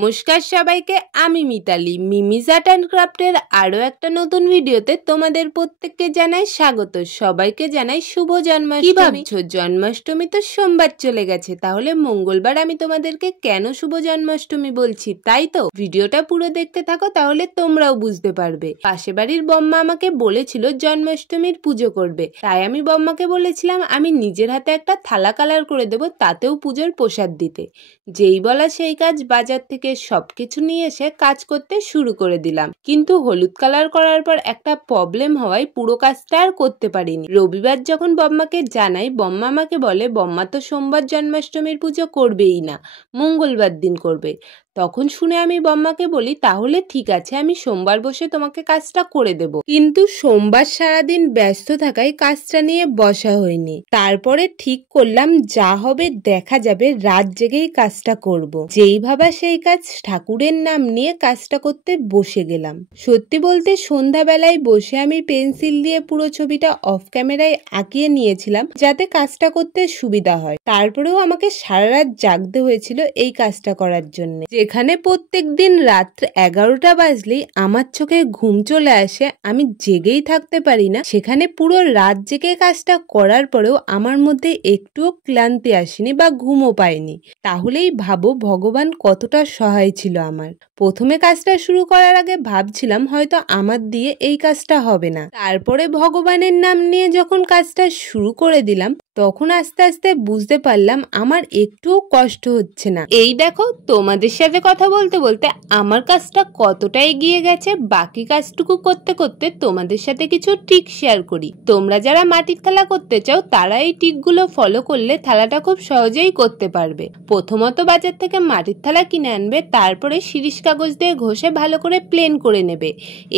নমস্কার সবাইকে, আমি মিতালি। মিমিস আর্ট অ্যান্ড ক্রাফটের আরও একটা নতুন ভিডিওতে তোমাদের প্রত্যেককে জানাই স্বাগত। সবাইকে জানাই শুভ জন্মাষ্টমী। কি ভাবছো, জন্মাষ্টমী তো সোমবার চলে গেছে, তাহলে মঙ্গলবার আমি তোমাদেরকে কেন শুভ জন্মাষ্টমী বলছি তাই তো? ভিডিওটা পুরো দেখতে থাকো, তাহলে তোমরাও বুঝতে পারবে। পাশে বাড়ির বম্মা আমাকে বলেছিল জন্মাষ্টমীর পুজো করবে, তাই আমি বম্মাকে বলেছিলাম আমি নিজের হাতে একটা থালা কালার করে দেবো, তাতেও পুজোর প্রসাদ দিতে। যেই বলা সেই কাজ, বাজার থেকে সবকিছু নিয়ে এসে কাজ করতে শুরু করে দিলাম। কিন্তু হলুদ কালার করার পর একটা প্রবলেম হওয়ায় পুরো কাজটা আর করতে পারিনি। রবিবার যখন বম্মাকে জানাই, বম্মা আমাকে বলে বম্মা তো সোমবার জন্মাষ্টমীর পুজো করবেই না, মঙ্গলবার দিন করবে। তখন শুনে আমি বম্মাকে বলি তাহলে ঠিক আছে, আমি সোমবার বসে তোমাকে কাজটা করে দেব। কিন্তু সোমবার সারাদিন ব্যস্ত থাকায় কাজটা নিয়ে বসা হয়নি। তারপরে ঠিক করলাম যা হবে দেখা যাবে, রাত জেগেই কাজটা করব। যেই ভাবা সেই কাজ, ঠাকুরের নাম নিয়ে কাজটা করতে বসে গেলাম। সত্যি বলতে সন্ধ্যাবেলায় বসে আমি পেন্সিল দিয়ে পুরো ছবিটা অফ ক্যামেরায় আঁকিয়ে নিয়েছিলাম যাতে কাজটা করতে সুবিধা হয়। তারপরেও আমাকে সারা রাত জাগতে হয়েছিল এই কাজটা করার জন্য। যেখানে প্রত্যেক দিন রাত্রে 11টা বাজলেই আমার চোখে ঘুম চলে আসে, আমি জেগেই থাকতে পারি না, সেখানে পুরো রাত জেগে কাজটা করার পরেও আমার মধ্যে একটুও ক্লান্তি আসেনি বা ঘুমও পাইনি। তাহলেই ভাবো ভগবান কতটা সহায় ছিল আমার। প্রথমে কাজটা শুরু করার আগে ভাবছিলাম হয়তো আমার দিয়ে এই কাজটা হবে না। তারপরে ভগবানের নাম নিয়ে যখন কাজটা শুরু করে দিলাম, তখন আস্তে আস্তে বুঝতে পারলাম আমার একটুও কষ্ট হচ্ছে না। এই দেখো, তোমাদের সাথে কথা বলতে বলতে আমার কাজটা কতটা এগিয়ে গেছে। বাকি কাজটুকু করতে করতে তোমাদের সাথে কিছু ট্রিক শেয়ার করি। তোমরা যারা মাটির থালা করতে চাও তারা এই ট্রিকগুলো ফলো করলে থালাটা খুব সহজেই করতে পারবে। প্রথমত বাজার থেকে মাটির থালা কিনে আনবে, তারপরে শিরিষ কাগজ দিয়ে ঘষে ভালো করে প্লেন করে নেবে।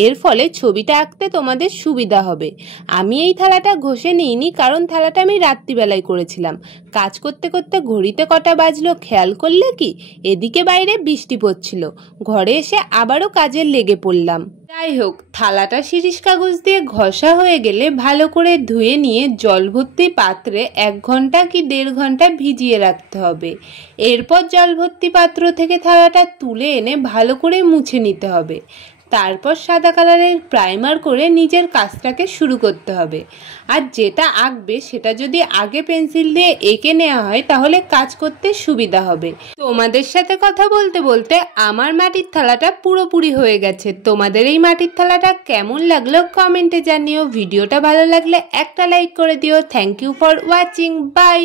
এর ফলে ছবিটা আঁকতে তোমাদের সুবিধা হবে। আমি এই থালাটা ঘষে নিইনি, কারণ থালাটা আমি রাত্রিবেলায় করেছিলাম। কাজ করতে করতে ঘড়িতে কটা বাজলো খেয়াল করলে কি? এদিকে বাইরে বৃষ্টি পড়ছিল। ঘরে এসে আবারও কাজে লেগে পড়লাম। যাই হোক, থালাটা শিরিষ কাগজ দিয়ে ঘষা হয়ে গেলে ভালো করে ধুয়ে নিয়ে জল ভর্তি পাত্রে 1 ঘন্টা কি 1.5 ঘন্টা ভিজিয়ে রাখতে হবে। এরপর জল ভর্তি পাত্র থেকে থালাটা তুলে এনে ভালো করে মুছে নিতে হবে। তারপর সাদা কালারের প্রাইমার করে নিজের কাজটাকে শুরু করতে হবে। আর যেটা আঁকবে সেটা যদি আগে পেন্সিল দিয়ে এঁকে নেওয়া হয় তাহলে কাজ করতে সুবিধা হবে। তোমাদের সাথে কথা বলতে বলতে আমার মাটির থালাটা পুরোপুরি হয়ে গেছে। তোমাদের এই মাটির থালাটা কেমন লাগলো কমেন্টে জানিও। ভিডিওটা ভালো লাগলে একটা লাইক করে দিও। Thank you for watching. By.